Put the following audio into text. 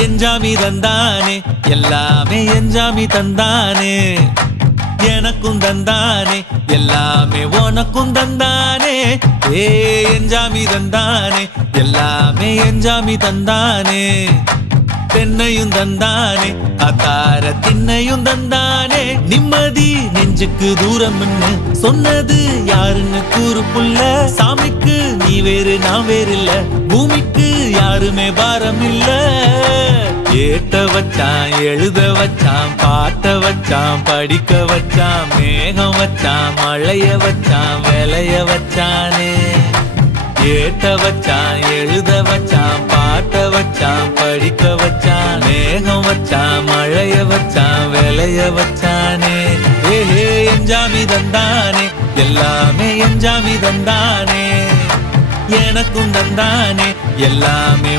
எஞ்சாமி தந்தானே எல்லாமே எஞ்சாமி தந்தானே எனக்கும் தந்தானே எல்லாமே உனக்கும் தந்தானே ஏ எஞ்சாமி தந்தானே எல்லாமே எஞ்சாமி தந்தானே தென்னையும் தந்தானே அத்தார திண்ணையும் தந்தானே நிம்மதி நெஞ்சுக்கு தூரம்னு சொன்னது யாருன்னு கூறு புள்ள சாமிக்கு நீ வேறு நான் வேறு இல்ல பூமிக்கு யாருமே பாரம் இல்ல ஏட்ட வச்சான் எழுத வச்சான் பாட்ட வச்சான் படிக்க வச்சான் மேகம் வச்சான் மழைய வச்சான் விளைய வச்சானே ஏட்ட வச்சான் எழுத வச்சான் பாட்ட வச்சான் படிக்க வச்சான் மேகம் வச்சான் மழைய வச்சான் விளைய வச்சானே ஏஹே எஞ்சாமி தந்தானே எல்லாமே எஞ்சாமி தந்தானே எனக்கும் தந்தானே எல்லாமே